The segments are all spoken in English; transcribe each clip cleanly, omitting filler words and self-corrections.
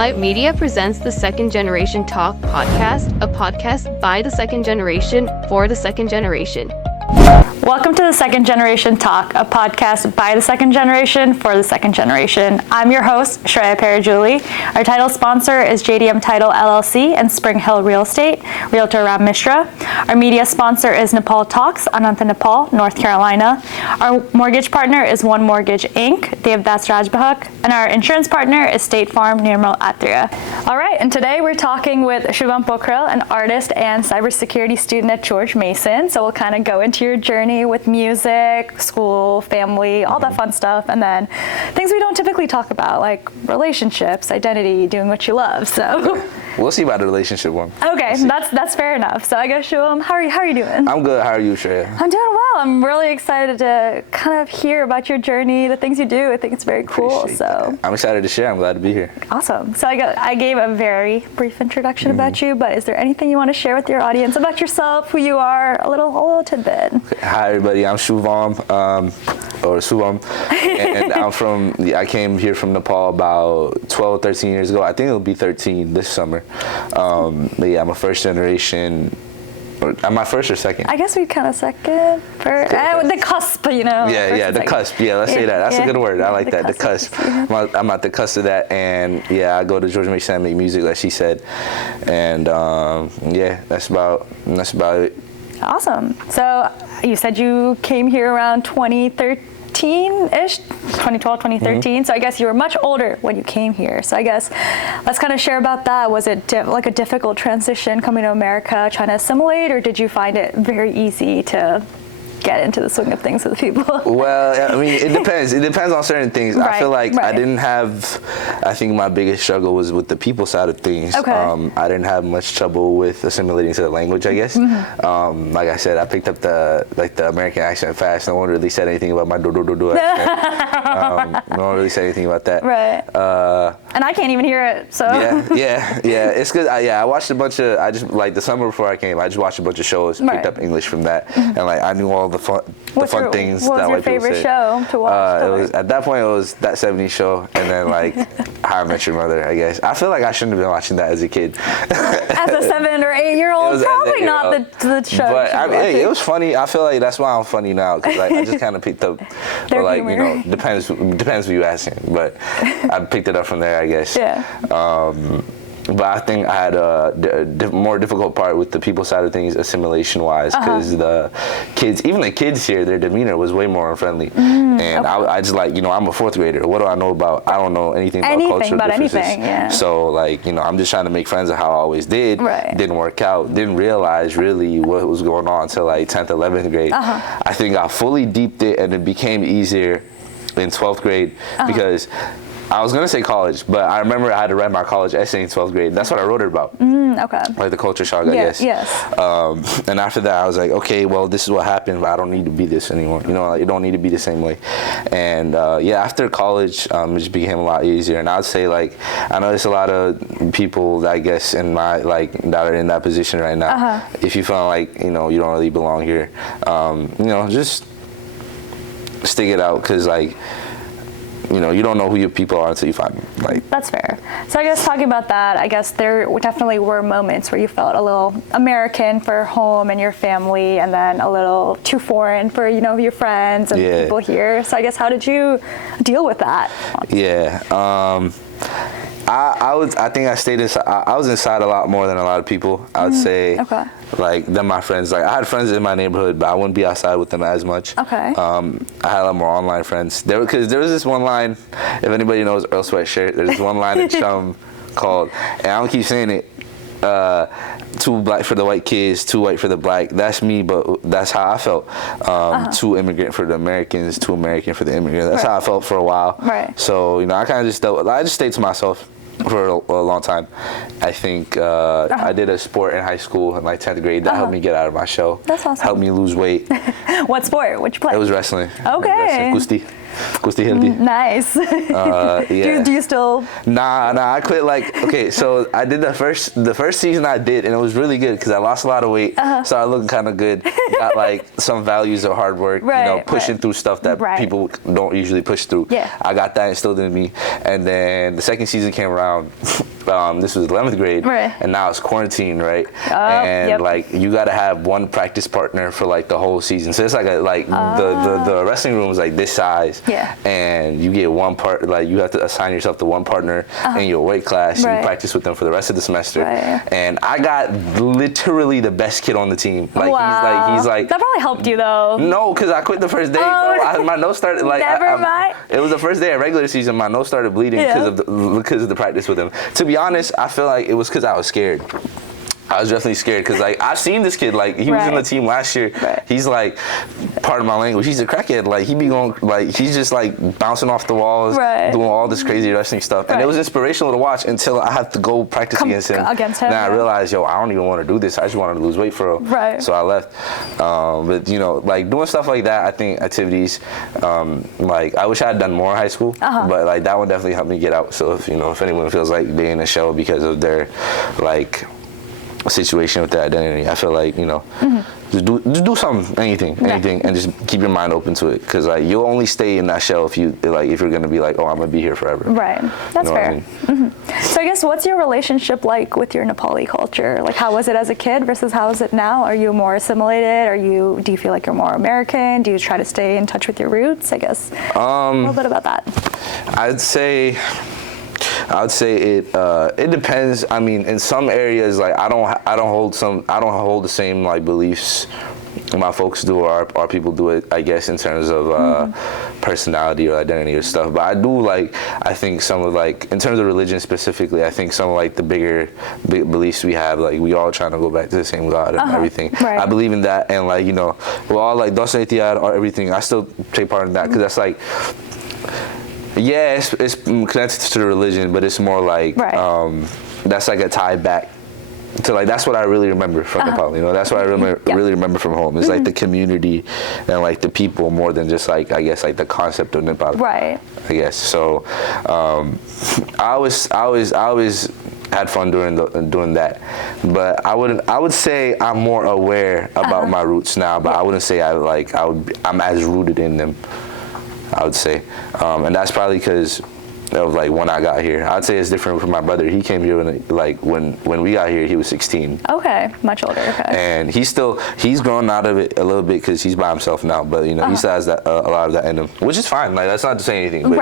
Light Media presents the Second Generation Talk podcast, a podcast by the second generation for the second generation. Welcome to the Second Generation Talk, a podcast by the second generation for the second generation. I'm your host, Shreya Parajuli. Our title sponsor is JDM Title LLC and Spring Hill Real Estate, Realtor Ram Mishra. Our media sponsor is Nepal Talks, Ananta, Nepal, North Carolina. Our mortgage partner is One Mortgage Inc., Devdas Rajbahak, and our insurance partner is State Farm, Nirmal Atria. All right, and today we're talking with Shuvam Pokharel, an artist and cybersecurity student at George Mason. So we'll kind of go into your journey with music, school, family, all that fun stuff, and then things we don't typically talk about, like relationships, identity, doing what you love. So we'll see about the relationship one. Okay, that's fair enough. So I guess, Shuvam, how are you doing? I'm good. How are you, Shreya? I'm doing well. I'm really excited to kind of hear about your journey, the things you do. I think it's very cool. So I'm excited to share. I'm glad to be here. Awesome. So I gave a very brief introduction about you, but is there anything you want to share with your audience about yourself, who you are, a little tidbit? Hi, everybody. I'm Shuvam, or Shuvam, and I came here from Nepal about 12, 13 years ago. I think it'll be 13 this summer. But yeah, I'm a first generation. Am I first or second? I guess we kind of second. The cusp, you know. Yeah, the cusp. Yeah, let's say that. That's a good word. I like that. The cusp. I'm at the cusp of that, and yeah, I go to George Mason and make music, like she said, and yeah, that's about it. Awesome. So you said you came here around 2013-ish, 2012, 2013. So I guess you were much older when you came here. So I guess let's kind of share about that. Was it like a difficult transition coming to America, trying to assimilate, or did you find it very easy to get into the swing of things with people? Well, I mean, it depends. It depends on certain things. Right, I feel like right. I think my biggest struggle was with the people side of things. Okay. I didn't have much trouble with assimilating to the language, I guess. Like I said, I picked up the American accent fast. No one really said anything about my do accent. No one really said anything about that. Right. And I can't even hear it, so. Yeah. It's good. I watched a bunch of, the summer before I came, I just watched a bunch of shows, picked up English from that, and I knew all the fun things that white people say. What was your favorite show to watch? At that point, it was That 70s Show, and then How I Met Your Mother, I guess. I feel like I shouldn't have been watching that as a kid. As a 7 or 8-year-old, probably not the show. But it was funny. I feel like that's why I'm funny now, because I just kind of picked up, depends who you asking, but I picked it up from there, I guess. Yeah. But I think I had a more difficult part with the people side of things, assimilation-wise, because even the kids here, their demeanor was way more unfriendly. And I just I'm a fourth grader. What do I know about? I don't know anything about cultural differences. Yeah. So I'm just trying to make friends of how I always did. Right. Didn't work out. Didn't realize really what was going on until 10th, 11th grade. I think I fully deeped it, and it became easier in 12th grade because I was going to say college, but I remember I had to write my college essay in 12th grade. That's what I wrote it about. Okay. Like the culture shock, I guess. Yes. And after that, I was like, okay, well, this is what happened, but I don't need to be this anymore. You don't need to be the same way. And after college, it just became a lot easier. And I'd say I know there's a lot of people that I guess in my, that are in that position right now. If you feel like, you don't really belong here, just stick it out, because you don't know who your people are until you find them. That's fair. So I guess talking about that, I guess there definitely were moments where you felt a little American for home and your family, and then a little too foreign for your friends and people here. So I guess how did you deal with that? Yeah. I think I stayed inside. I was inside a lot more than a lot of people. I would say, than my friends. I had friends in my neighborhood, but I wouldn't be outside with them as much. Okay. I had a lot more online friends. Because there was this one line, if anybody knows Earl Sweatshirt, there's this one line in Chum called, and I don't keep saying it, too black for the white kids, too white for the black. That's me, but that's how I felt. Too immigrant for the Americans, too American for the immigrants. That's how I felt for a while. Right. So, I kind of I just stayed to myself for a long time. I think I did a sport in high school in 10th grade that helped me get out of my shell. That's awesome. Helped me lose weight. What sport? Which play? It was wrestling. Okay. Kusti. Kusti Hildi. Nice. Yeah. Do you still? Nah, I quit okay, so I did the first season I did, and it was really good because I lost a lot of weight, started looking kind of good, got like some values of hard work, pushing through stuff that people don't usually push through. Yeah. I got that instilled in me, and then the second season came around. This was 11th grade, and now it's quarantine, right? And like you gotta have one practice partner for like the whole season. So it's like the wrestling room is like this size, and you get one part. Like you have to assign yourself to one partner in your weight class. And you practice with them for the rest of the semester. And I got literally the best kid on the team. Like he's like that probably helped you though. No, because I quit the first day. Bro. My nose started like never mind. It was the first day of regular season. My nose started bleeding because of the practice with him. To be honest, I feel like it was because I was scared. I was definitely scared because like I've seen this kid, like he was in the team last year. He's like, part of my language, he's a crackhead. Like he be going, like he's just like bouncing off the walls, doing all this crazy wrestling stuff. And it was inspirational to watch until I had to go practice against him. Then I realized, I don't even want to do this. I just wanted to lose weight for real. So I left. But like doing stuff like that, I think activities, like I wish I had done more in high school, but like that one definitely helped me get out. So if anyone feels like they're in a shell because of their like situation with their identity, I feel like just do something, anything, and just keep your mind open to it, because like you'll only stay in that shell if you're gonna be like, I'm gonna be here forever. That's fair. I mean? So I guess, what's your relationship like with your Nepali culture? Like, how was it as a kid versus how is it now? Are you more assimilated? Do you feel like you're more American? Do you try to stay in touch with your roots? I guess a little bit about that. I'd say it depends. I mean, in some areas, like I don't hold the same like beliefs my folks do or our people do it, I guess, in terms of personality or identity or stuff. But I think some of like, in terms of religion specifically, I think some of like the big beliefs we have, like we all trying to go back to the same God and everything. I believe in that, and like we're all like Dosanitiyad or everything. I still take part in that because that's like. Yeah, it's connected to the religion, but it's more like that's like a tie back to like, that's what I really remember from Nepal. That's what I really remember from home. It's like the community and like the people more than just like, I guess, like the concept of Nepal. I guess so. I always had fun doing that, but I would say I'm more aware about my roots now, but I wouldn't say I'm as rooted in them, I would say, and that's probably because of like when I got here. I'd say it's different from my brother. He came here when we got here, he was 16. Okay, much older. Okay. And he's grown out of it a little bit because he's by himself now. But he still has that a lot of that in him, which is fine. Like that's not to say anything. But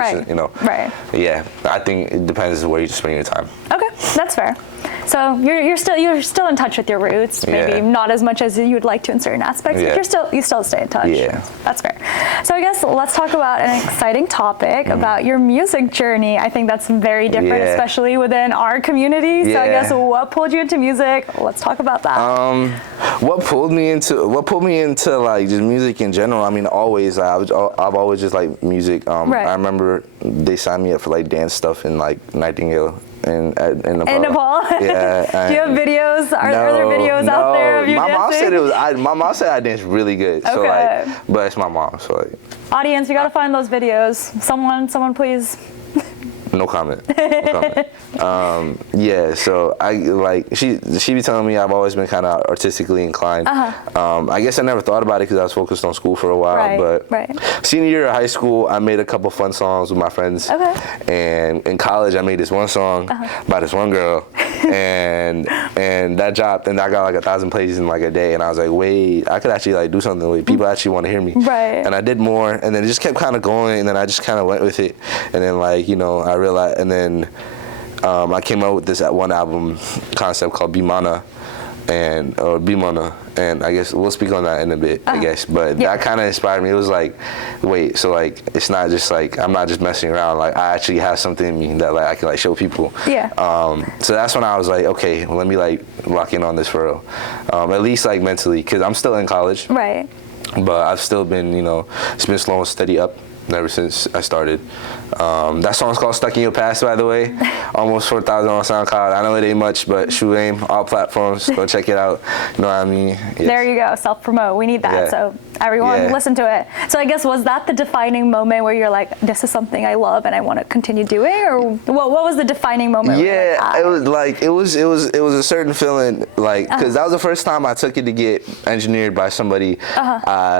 yeah, I think it depends where you spend your time. Okay, that's fair. So you're still in touch with your roots, maybe not as much as you would like to in certain aspects, but you still stay in touch. Yeah. That's fair. So I guess let's talk about an exciting topic about your music journey. I think that's very different, especially within our community. So I guess, what pulled you into music? Let's talk about that. What pulled me into like just music in general? I mean, always I've always just liked music. I remember they signed me up for like dance stuff in like Nightingale. In Nepal. In Nepal? Yeah. Do you have videos? Are there videos out there of you dancing? My mom said I danced really good. So but it's my mom, so like. Audience, you gotta find those videos. Someone please. No comment. Yeah, so I like she be telling me I've always been kind of artistically inclined. I guess I never thought about it because I was focused on school for a while. But senior year of high school, I made a couple fun songs with my friends. And in college, I made this one song by this one girl, and that dropped, and I got like 1,000 plays in like a day. And I was like, wait, I could actually like do something with people actually want to hear me. And I did more, and then it just kept kind of going, and then I just kind of went with it, and then like I realized, and then I came up with this one album concept called Bimana, Bimana, and I guess we'll speak on that in a bit, I guess, but that kind of inspired me. It was like, wait, so like it's not just like I'm not just messing around, like I actually have something in me that like I can like show people. So that's when I was like, okay, well, let me like lock in on this for real, at least like mentally, because I'm still in college, but I've still been, it's been slow and steady up ever since I started. That song's called Stuck in Your Past, by the way. Almost 4,000 on SoundCloud. I know it ain't much, but Shuvam, all platforms, go check it out. You know what I mean? There you go, self-promote. We need that. So everyone listened to it. So I guess, was that the defining moment where you're like, this is something I love and I want to continue doing? Or what was the defining moment? Yeah, it was like, it was a certain feeling, like, because that was the first time I took it to get engineered by somebody,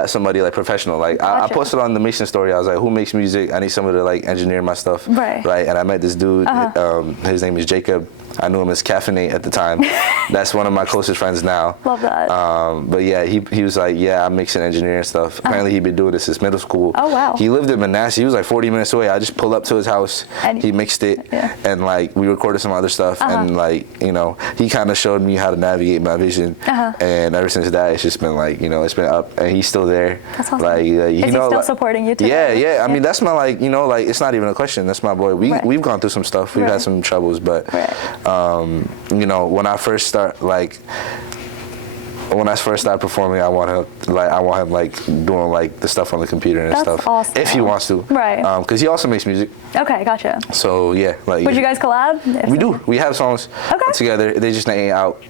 somebody like professional. Like, I posted on the Mason story, I was like, who makes music? I need somebody to like engineer my stuff. Right. And I met this dude, his name is Jacob. I knew him as Caffeinate at the time. That's one of my closest friends now. Love that. But yeah, he was like, yeah, I'm mixing engineering stuff. Apparently he'd been doing this since middle school. Oh, wow. He lived in Manassas. He was like 40 minutes away. I just pulled up to his house. And he mixed it. And like, we recorded some other stuff. And like, you know, he kind of showed me how to navigate my vision. And ever since that, it's just been like, you know, it's been up. And he's still there. That's awesome. Like, you Is he know, still like, supporting you today? Yeah. I mean, that's my, like, you know, like, it's not even a question. That's my boy. We've gone through some stuff. We've had some troubles. But, you know, when I first start performing, I want him like doing like the stuff on the computer and stuff. Awesome. If he wants to. Right. Because he also makes music. Okay, gotcha. So yeah, like. Would you guys collab? We do. We have songs together. They just ain't out.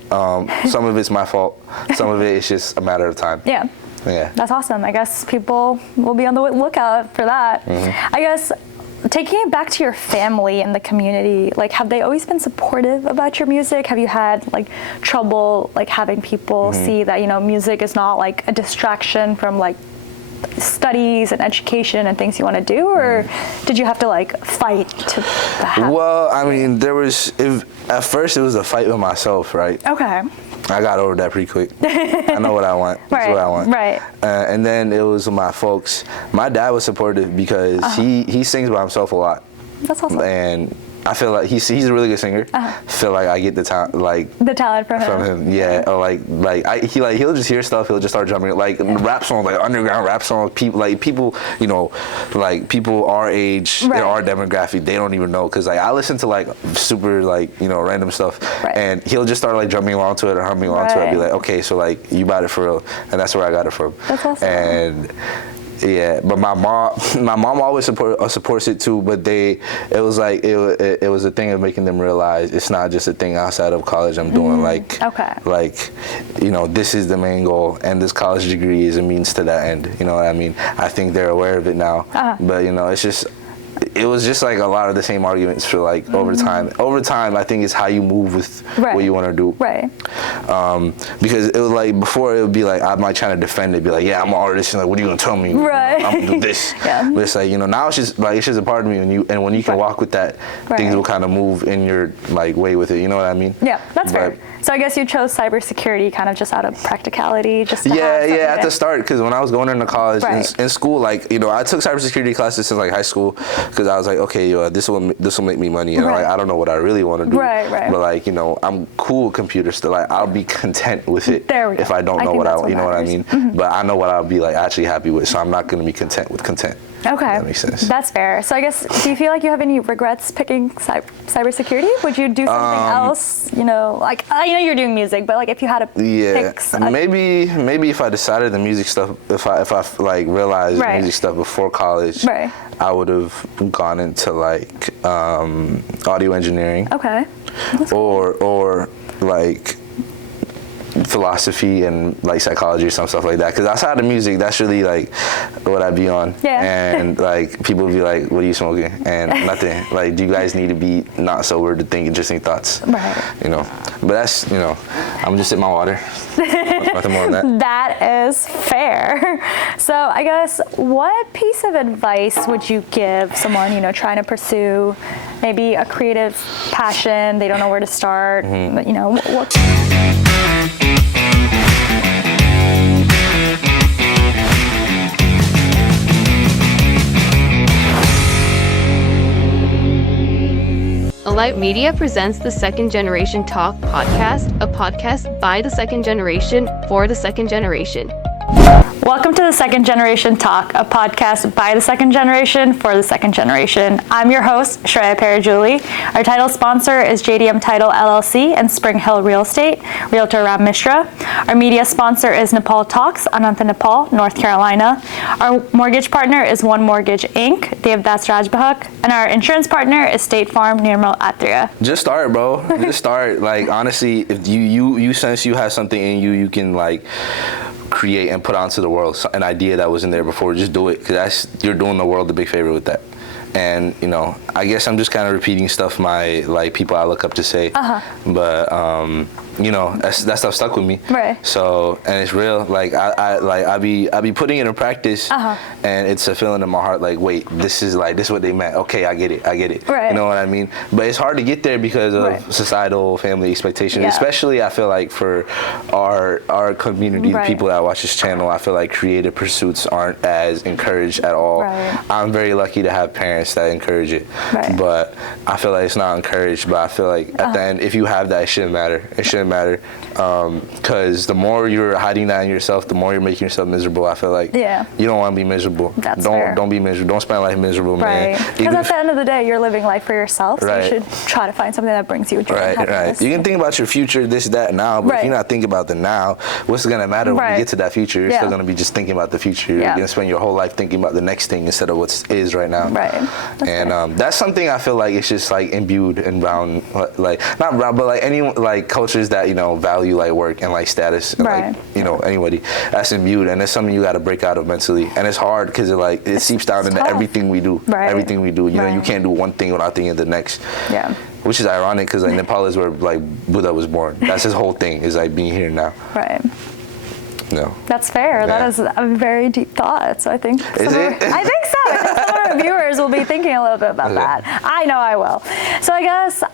Some of it's my fault. Some of it is just a matter of time. Yeah. That's awesome. I guess people will be on the lookout for that. I guess, taking it back to your family and the community, like, have they always been supportive about your music? Have you had like trouble like having people see that, you know, music is not like a distraction from like studies and education and things you want to do, or did you have to like fight to have? Well, I mean, at first it was a fight with myself, right? Okay. I got over that pretty quick. I know what I want. That's what I want. Right. And then it was my folks. My dad was supportive because he sings by himself a lot. That's awesome. And I feel like he's a really good singer. I feel like I get the talent, like the talent from him. Yeah, or he'll just hear stuff. He'll just start drumming like rap songs, like underground rap songs. People, you know, like people our age, in our demographic, they don't even know, because like I listen to like super like, you know, random stuff, and he'll just start like drumming along to it or humming along to it. I'd be like, okay, so like you bought it for real, and that's where I got it from. That's awesome. And yeah, but my mom always supports it too. But it was a thing of making them realize it's not just a thing outside of college I'm doing. Like, you know, this is the main goal, and this college degree is a means to that end. You know what I mean? I think they're aware of it now. But you know, it was just like a lot of the same arguments for like over time. Over time, I think it's how you move with what you want to do. Right. Because it was like before, it would be like I might try to defend it, be like, yeah, I'm an artist, and like, what are you gonna tell me? Right. You know, I'm gonna do this. But it's like, you know, now it's just a part of me, and when you can walk with that, things will kind of move in your like way with it. You know what I mean? Yeah, that's fair. So I guess you chose cybersecurity kind of just out of practicality, just to at the start, because when I was going into college in school, like, you know, I took cybersecurity classes since like high school, because I was like, okay, this will make me money, and like, I don't know what I really want to do, but like, you know, I'm cool with computers still. Like, I'll be content with it if I don't know what I, you know what I mean. But I know what I'll be like actually happy with, so I'm not going to be content with content. Okay, that makes sense. That's fair. So I guess, do you feel like you have any regrets picking cybersecurity? Would you do something else? You know, like I know you're doing music, but like if you had to pick, maybe if I decided the music stuff, if I like realized the music stuff before college, I would have gone into like audio engineering. Okay. Or like philosophy and like psychology or some stuff like that, because outside of music, that's really like what I'd be on. And like people would be like, what are you smoking? And nothing. Like, do you guys need to be not sober to think interesting thoughts? You know, but that's, you know, I'm just in my water. Nothing more than that. That is fair. So I guess, what piece of advice would you give someone, you know, trying to pursue maybe a creative passion? They don't know where to start, but you know, what Alight Media presents the Second Generation Talk podcast, a podcast by the second generation for the second generation. Welcome to the Second Generation Talk, a podcast by the second generation for the second generation. I'm your host, Shreya Parajuli. Our title sponsor is JDM Title LLC and Spring Hill Real Estate, Realtor Ram Mishra. Our media sponsor is Nepal Talks, Ananta, Nepal, North Carolina. Our mortgage partner is One Mortgage Inc., Devdas Rajbahak. And our insurance partner is State Farm, Nirmal Atria. Just start, bro. Just start. Like, honestly, if you sense you have something in you, you can like create and put onto the world an idea that wasn't there before. Just do it, because you're doing the world a big favor with that. And you know, I guess I'm just kind of repeating stuff my like people I look up to say, but you know, that stuff stuck with me. Right. So, and it's real. Like I be putting it in practice, and it's a feeling in my heart. Like, wait, this is what they meant. Okay, I get it. Right. You know what I mean? But it's hard to get there because of societal family expectations. Especially, I feel like for our community, the people that watch this channel, I feel like creative pursuits aren't as encouraged at all. Right. I'm very lucky to have parents that encourage it, but I feel like it's not encouraged. But I feel like at the end, if you have that, it shouldn't matter. It shouldn't matter, because the more you're hiding that in yourself, the more you're making yourself miserable. I feel like you don't want to be miserable. Don't be miserable. Don't spend life miserable, man. Because at the end of the day, you're living life for yourself, so you should try to find something that brings you joy and happiness. You can think about your future, this, that, now, but if you're not thinking about the now, what's gonna matter when you get to that future? You're still gonna be just thinking about the future. You're gonna spend your whole life thinking about the next thing instead of what is right now. And that's something I feel like it's just like imbued in brown, like not brown, but like any like cultures that, you know, value like work and like status and like, you know, anybody that's imbued, and it's something you got to break out of mentally, and it's hard because it seeps down into everything we do. Everything we do, you know, you can't do one thing without thinking of the next. Which is ironic because like Nepal is where like Buddha was born. That's his whole thing, is like being here now. No. That's fair. That is a very deep thought. So I think I think so. I think some of our viewers will be thinking a little bit about that. I know I will. So I guess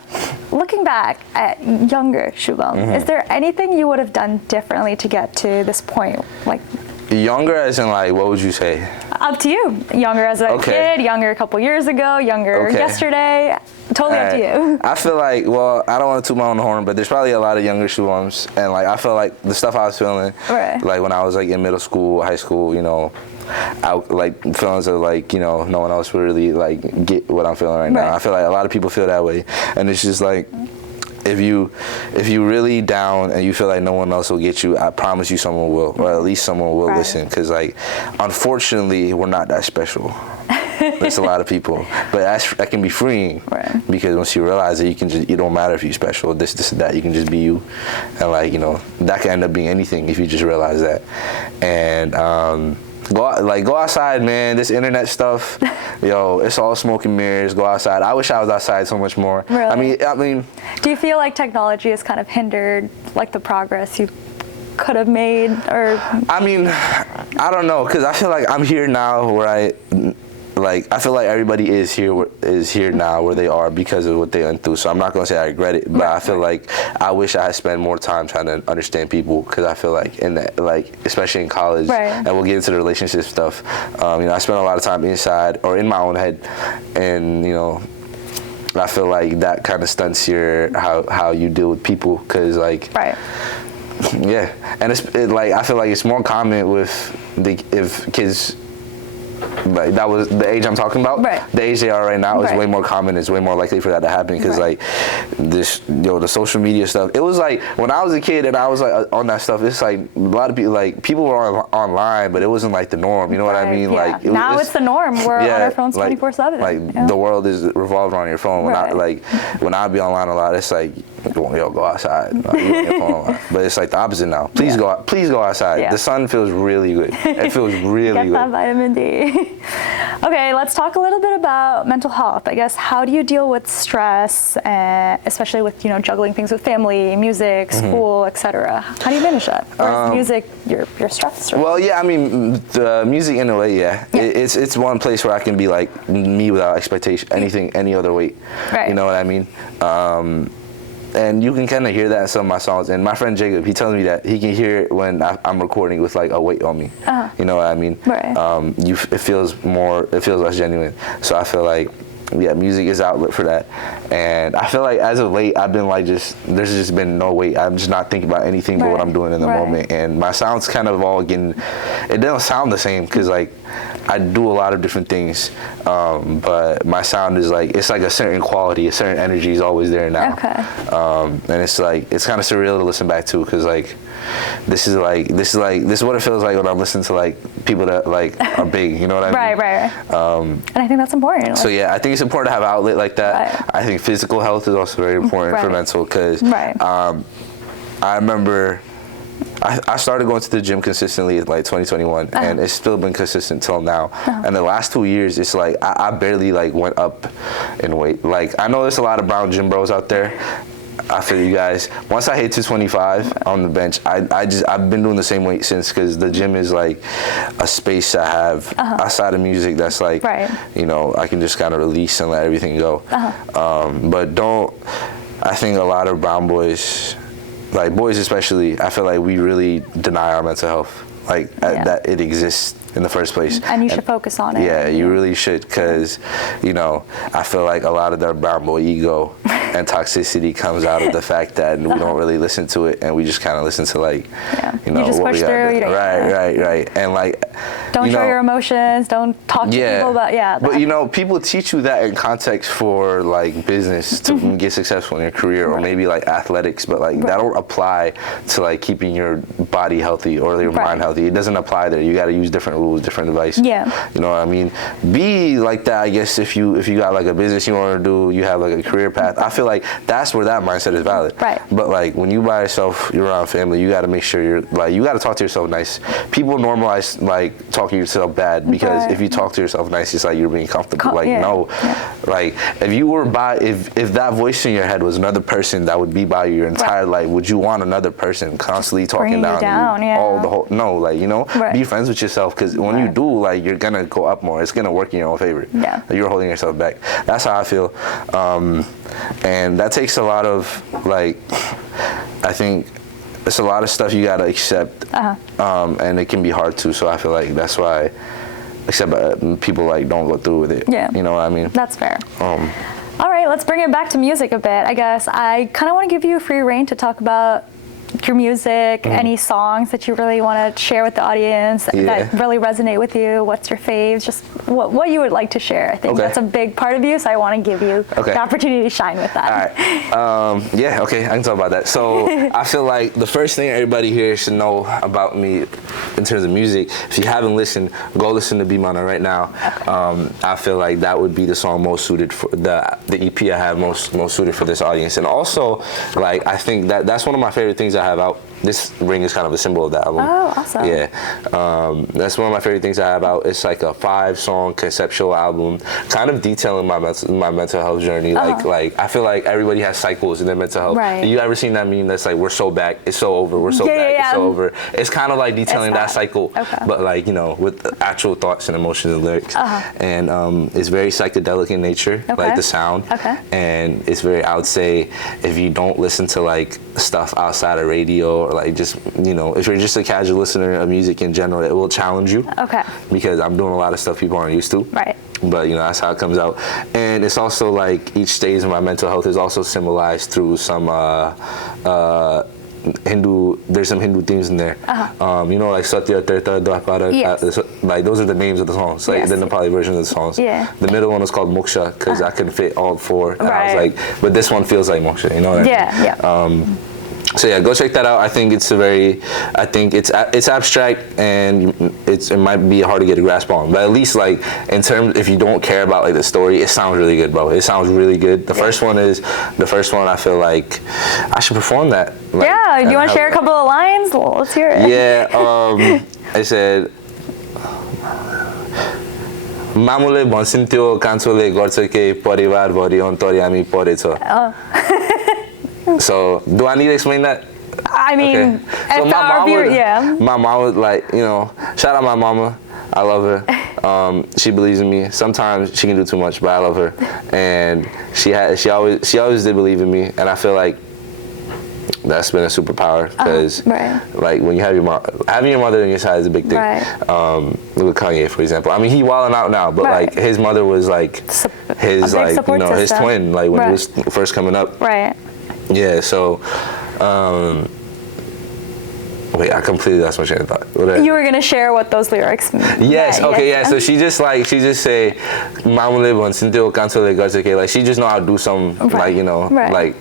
looking back at younger Shuvam, is there anything you would have done differently to get to this point? Like younger as in like, what would you say? Up to you. Younger as a kid, younger a couple years ago, younger yesterday. Totally up to you. I feel like, well, I don't want to toot my own horn, but there's probably a lot of younger Shuvams, and like I feel like the stuff I was feeling, like when I was like in middle school, high school, you know, out like feelings of like, you know, no one else would really like get what I'm feeling right now. I feel like a lot of people feel that way, and it's just like, if you really down and you feel like no one else will get you, I promise you someone will, or at least someone will listen, because like unfortunately we're not that special. There's a lot of people, but that can be freeing, because once you realize that you don't matter if you're special, this, that, you can just be you, and like, you know, that can end up being anything if you just realize that. And go outside, man. This internet stuff, yo, it's all smoke and mirrors. Go outside. I wish I was outside so much more. Really? I mean. Do you feel like technology has kind of hindered like the progress you could have made, or? I mean, I don't know, because I feel like I'm here now where I feel like everybody is here now where they are because of what they went through. So I'm not gonna say I regret it, but I feel like I wish I had spent more time trying to understand people, because I feel like in that, like especially in college, and we'll get into the relationship stuff. You know, I spent a lot of time inside or in my own head, and you know, I feel like that kind of stunts how you deal with people, because like yeah, and it's like I feel like it's more common with if kids. Like that was the age I'm talking about. The age they are right now is way more common. It's way more likely for that to happen, because like this, the social media stuff. It was like when I was a kid and I was like on that stuff. It's like a lot of people were online, but it wasn't like the norm. You know what I mean? Like now it's the norm. We're on our phones 24/7. Like the world is revolved around your phone. When I be online a lot, it's like, yo, go outside. You on your phone a lot. But it's like the opposite now. Please go outside. The sun feels really good. It feels really good. Get that vitamin D. Okay, let's talk a little bit about mental health. I guess, how do you deal with stress, especially with, you know, juggling things with family, music, school, etc.? How do you manage that? Or is music your stress? Well, yeah, I mean, the music in a way, it's one place where I can be like me without expectation, anything, any other weight. You know what I mean? And you can kind of hear that in some of my songs. And my friend Jacob, he tells me that he can hear it when I'm recording with like a weight on me. You know what I mean? It feels less genuine. So I feel like, yeah, music is outlet for that. And I feel like as of late, I've been like there's just been no weight. I'm just not thinking about anything but what I'm doing in the moment. And my sound's kind of all getting, it doesn't sound the same, because like I do a lot of different things. But my sound is like, it's like a certain quality, a certain energy is always there now. And it's like, it's kind of surreal to listen back to, because like, this is what it feels like when I'm listening to like people that like are big, you know what I mean? And I think that's important. So yeah, I think it's important to have an outlet like that. I think physical health is also very important for mental, because I remember I started going to the gym consistently like 2021, and it's still been consistent till now. And the last 2 years, it's like I barely like went up in weight. Like I know there's a lot of brown gym bros out there. I feel you guys. Once I hit 225 on the bench, I've been doing the same weight since, because the gym is like a space I have outside of music that's like, you know, I can just kind of release and let everything go. But I think a lot of brown boys, like boys especially, I feel like we really deny our mental health, like that it exists in the first place. And you should focus on it. Yeah, you really should, because, you know, I feel like a lot of their brown boy ego and toxicity comes out of the fact that we don't really listen to it, and we just kind of listen to like, you know, you just what push we through. Right. And like, don't show your emotions. Don't talk to people about But you know, people teach you that in context for like business to get successful in your career, or maybe like athletics, but like that don't apply to like keeping your body healthy or your mind healthy. It doesn't apply there. You got to use different rules, different advice. You know what I mean? Be like that, I guess, if you got like a business you want to do, you have like a career path. I feel like that's where that mindset is valid. But like when you by yourself, you're around family, you got to make sure you're like, you got to talk to yourself nice. People normalize like talking to yourself bad, because if you talk to yourself nice, it's like you're being comfortable. No, like if you were if that voice in your head was another person that would be by you your entire life, would you want another person constantly talking down you all the whole? No, like, you know, be friends with yourself, because when you do, like, you're gonna go up more. It's gonna work in your own favor. You're holding yourself back. That's how I feel, and that takes a lot of like, I think it's a lot of stuff you gotta accept, and it can be hard too. So I feel like that's why, people like don't go through with it. You know what I mean? That's fair. All right, let's bring it back to music a bit. I guess I kind of want to give you free reign to talk about your music, any songs that you really want to share with the audience that really resonate with you. What's your faves? Just what you would like to share. I think that's a big part of you, so I want to give you the opportunity to shine with that. All right. I can talk about that. So I feel like the first thing everybody here should know about me in terms of music, if you haven't listened, go listen to Be Mana right now. I feel like that would be the song most suited for the EP I have most suited for this audience. And also, like, I think that's one of my favorite things I have out. This ring is kind of a symbol of that album. Oh, awesome. Yeah. That's one of my favorite things I have out. It's like a 5-song conceptual album, kind of detailing my mental health journey. Like I feel like everybody has cycles in their mental health. You ever seen that meme that's like, we're so back, it's so over, we're so back, it's so over. It's kind of like detailing that cycle, but like, you know, with actual thoughts and emotions and lyrics. And it's very psychedelic in nature, like the sound. And it's very, I would say, if you don't listen to like stuff outside of radio, or like just, you know, if you're just a casual listener of music in general, it will challenge you. Because I'm doing a lot of stuff people aren't used to. But, you know, that's how it comes out. And it's also like each stage of my mental health is also symbolized through some there's some Hindu themes in there. You know, like Satya, Tirtha, Dwapara, like those are the names of the songs, like the Nepali version of the songs. The middle one was called Moksha, because I couldn't fit all 4. And I was like, but this one feels like Moksha, you know what I mean? So yeah, go check that out. I think it's it's abstract, and it might be hard to get a grasp on, but at least like in terms, if you don't care about like the story, it sounds really good, bro. It sounds really good. The first one I feel like I should perform that. Like, do you want to share a couple of lines? Well, let's hear it. I said, मामुले भन्सिन्थ्यो कान्छोले गर्छ के परिवार भरि अन्तर्यामी परेछ. So, do I need to explain that? I mean, so my mom would like, you know, shout out my mama. I love her. She believes in me. Sometimes she can do too much, but I love her. And she always did believe in me. And I feel like that's been a superpower, because like when you have having your mother on your side is a big thing. Look at Kanye, for example. I mean, he wilding out now, but like his mother was like his, like, you know, his twin, like when he was first coming up. Yeah, so, wait, I completely lost my train of thought. You were gonna share what those lyrics mean. Yes, so she just say, "Mamule bonsinto kansole garchake." Like, she just know how to do some, like, you know, like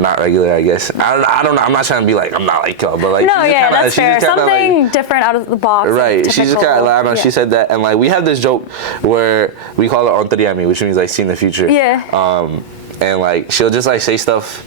not regular, I guess. I don't know. I'm not trying to be like, I'm not like y'all, but like, that's fair. Something like, different out of the box. She's just kind of like, I don't know. She said that, and like we have this joke where we call it ontariami, which means like see in the future. And like she'll just like say stuff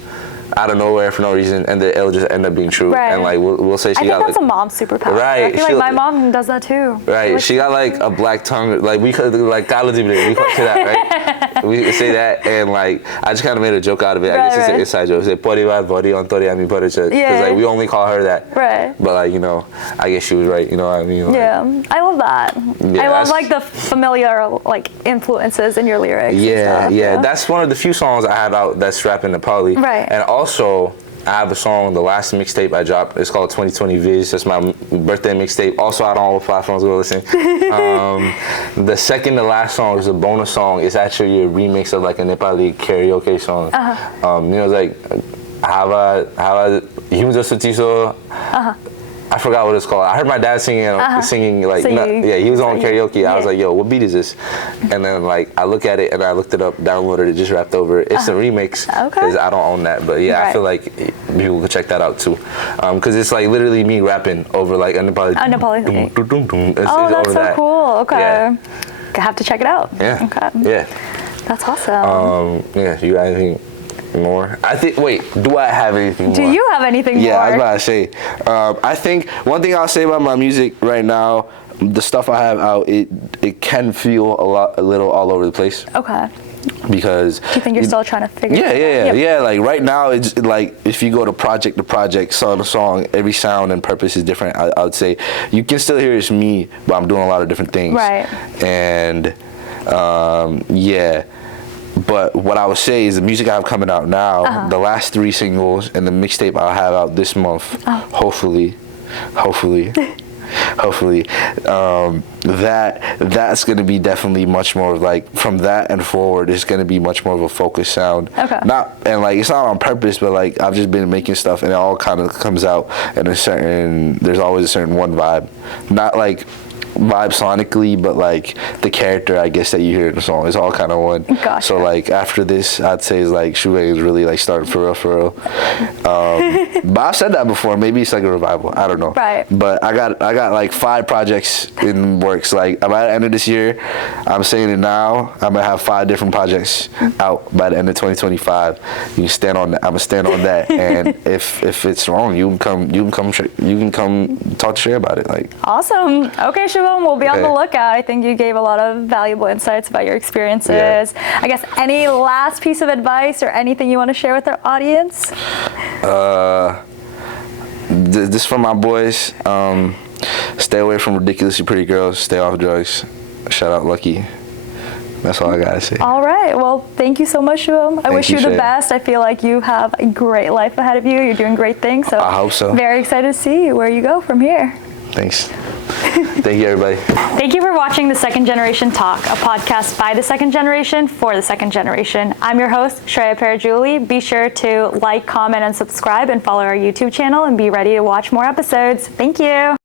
out of nowhere for no reason, and then it'll just end up being true. Right. And like we'll say she got that's like a mom superpower. Right. I feel like my mom does that too. Right. Like, she got like a black tongue. Like we could like Carlos we could say that, right? We could say that, and like I just kind of made a joke out of it. I guess it's an inside joke. Say "Porivar body on tori ami poricha," because like we only call her that. Right. But like I guess she was right. You know what I mean? Like, yeah. I love that. Yeah, I love like the familiar like influences in your lyrics. Yeah. That's one of the few songs I have out that's rapping Nepali. Right. And also, I have a song, the last mixtape I dropped. It's called 2020 Viz. That's my birthday mixtape. Also out on all platforms. Go listen. The second to last song is a bonus song. It's actually a remix of like a Nepali karaoke song. It's like Hava Himza Sutiso. I forgot what it's called. I heard my dad singing like, he was on karaoke. I was like, yo, what beat is this? And then like I look at it and I looked it up, downloaded it, just rapped over it. It's a remix because I don't own that, but I feel like people could check that out too, because it's like literally me rapping over like a Nepali. That's so cool. Okay, yeah. I have to check it out. Yeah. Okay. Yeah. That's awesome. You got anything more? Do I have anything more? Do you have anything more? Yeah, I was about to say. I think one thing I'll say about my music right now, the stuff I have out, it can feel a little all over the place. Okay. Because do you think you're still trying to figure it out? Yeah. Like right now, it's like if you go to project song to song, every sound and purpose is different. I would say you can still hear it's me, but I'm doing a lot of different things. Right. And but what I would say is the music I have coming out now, the last 3 singles and the mixtape I'll have out this month, hopefully, that's going to be definitely much more like from that and forward. It's going to be much more of a focused sound. Okay. It's not on purpose, but like I've just been making stuff and it all kind of comes out in there's always a certain one vibe, not like vibe sonically, but like the character I guess that you hear in the song is all kind of one. Gotcha. So like after this, I'd say is like Shuvam is really like starting for real. But I've said that before. Maybe it's like a revival. I don't know. Right. But I got like 5 projects in works. Like by the end of this year, I'm saying it now, I'm gonna have 5 different projects out by the end of 2025. You can stand on that. I'm gonna stand on that. And if it's wrong, you can come talk to Shreya about it. Like awesome. Okay, Shuvam. We'll be on the lookout. I think you gave a lot of valuable insights about your experiences. Yeah. I guess any last piece of advice or anything you want to share with our audience? This from my boys. Stay away from ridiculously pretty girls. Stay off drugs. Shout out Lucky. That's all I gotta say. All right. Well, thank you so much, Shuvam. I wish you the best. I feel like you have a great life ahead of you. You're doing great things. So I hope so. Very excited to see where you go from here. Thanks. Thank you, everybody. Thank you for watching The Second Generation Talk, a podcast by the second generation for the second generation. I'm your host, Shreya Parajuli. Be sure to like, comment, and subscribe, and follow our YouTube channel, and be ready to watch more episodes. Thank you.